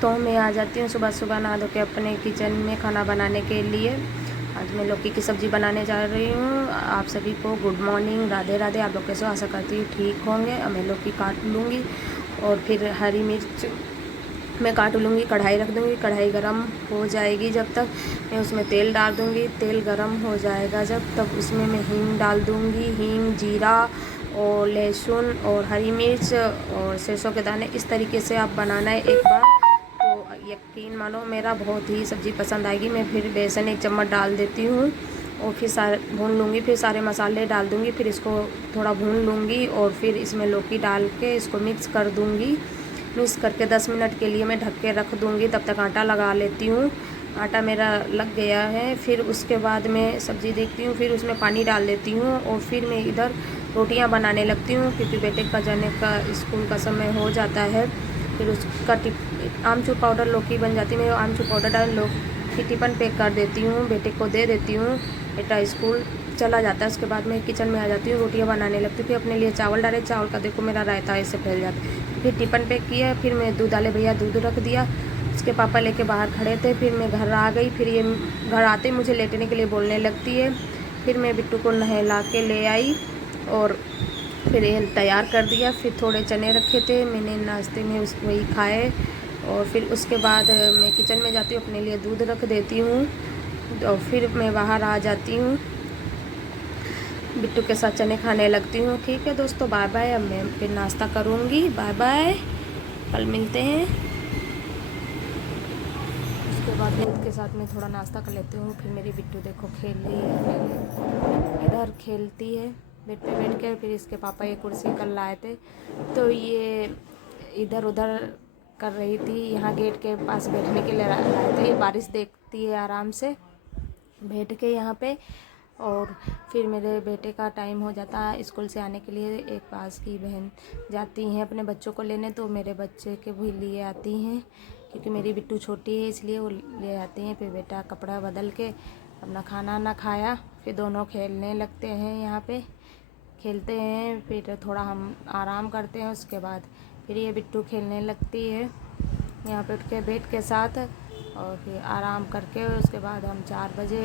तो मैं आ जाती हूँ सुबह सुबह नहा धो के अपने किचन में खाना बनाने के लिए। आज मैं लौकी की सब्ज़ी बनाने जा रही हूँ। आप सभी को गुड मॉर्निंग, राधे राधे। आप लोग कैसे, आशा करती हूँ ठीक होंगे। अब मैं लौकी काट लूँगी और फिर हरी मिर्च मैं काट लूँगी, कढ़ाई रख दूँगी। कढ़ाई गरम हो जाएगी जब तक मैं उसमें तेल डाल दूँगी। तेल गरम हो जाएगा जब तब उसमें मैं हींग डाल दूँगी। हींग, जीरा और लहसुन और हरी मिर्च और सरसों के दाने। इस तरीके से आप बनाना है एक बार, तो यकीन मानो मेरा बहुत ही सब्ज़ी पसंद आएगी। मैं फिर बेसन 1 चम्मच डाल देती हूँ और फिर सारे भून लूँगी। फिर सारे मसाले डाल दूँगी, फिर इसको थोड़ा भून लूँगी और फिर इसमें लौकी डाल के इसको मिक्स कर दूँगी। मिक्स करके 10 मिनट के लिए मैं ढक के रख दूँगी। तब तक आटा लगा लेती हूँ। आटा मेरा लग गया है। फिर उसके बाद मैं सब्ज़ी देखती हूँ, फिर उसमें पानी डाल देती हूँ और फिर मैं इधर रोटियां बनाने लगती हूँ, क्योंकि बेटे का जाने का स्कूल का समय हो जाता है। फिर उसका आमचूर पाउडर लौकी बन जाती है। मैं आमचूर पाउडर डाल लौकी टिफ़िन पैक कर देती हूँ, बेटे को दे देती हूँ। बेटा स्कूल चला जाता है। उसके बाद मैं किचन में आ जाती हूँ, रोटियां बनाने लगती हूँ। फिर अपने लिए चावल डाले, चावल का देखो मेरा रायता ऐसे फैल जाता है। फिर टिफ़िन पैक किया, फिर मैं दूध डाले, भैया दूध रख दिया। उसके पापा लेके बाहर खड़े थे। फिर मैं घर आ गई। फिर ये घर आते ही मुझे लेटने के लिए बोलने लगती है। फिर मैं बिट्टू को नहला के ले आई और फिर ये तैयार कर दिया। फिर थोड़े चने रखे थे मैंने नाश्ते में, वही खाए। और फिर उसके बाद मैं किचन में जाती हूँ, अपने लिए दूध रख देती हूँ और फिर मैं बाहर आ जाती हूँ, बिट्टू के साथ चने खाने लगती हूँ। ठीक है दोस्तों, बाय बाय। अब मैं फिर नाश्ता करूँगी। बाय बाय, कल मिलते हैं। उसके बाद दूध के साथ मैं थोड़ा नाश्ता कर लेती हूँ। फिर मेरी बिट्टू देखो खेल रही है, इधर खेलती है बेड पे बैठ के। फिर इसके पापा ये कुर्सी कल लाए थे, तो ये इधर उधर कर रही थी। यहाँ गेट के पास बैठने के लिए लाए थे। ये बारिश देखती है आराम से बैठ के यहाँ पे। और फिर मेरे बेटे का टाइम हो जाता है स्कूल से आने के लिए। एक पास की बहन जाती हैं अपने बच्चों को लेने, तो मेरे बच्चे के भी लिए आती हैं, क्योंकि मेरी बिट्टू छोटी है इसलिए वो ले आती हैं। फिर बेटा कपड़ा बदल के अपना खाना ना खाया, फिर दोनों खेलने लगते हैं। यहाँ पे खेलते हैं, फिर थोड़ा हम आराम करते हैं। उसके बाद फिर ये बिट्टू खेलने लगती है यहाँ पे उठ के बेट के साथ। और फिर आराम करके उसके बाद हम 4 बजे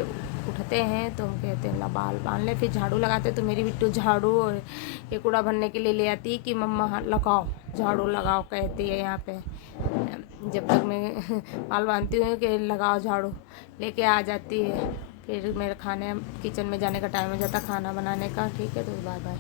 उठते हैं, तो हम कहते हैं ला बाल बांध ले। फिर झाड़ू लगाते, तो मेरी बिट्टू झाड़ू और ये कूड़ा भरने के लिए ले आती है कि मम्मा लगाओ, झाड़ू लगाओ कहती है। यहाँ पे जब तक मैं बाल बांधती हूँ कि लगाओ झाड़ू, लेके आ जाती है। फिर मेरे खाने किचन में जाने का टाइम हो जाता, खाना बनाने का। ठीक है, तो बाय बाय।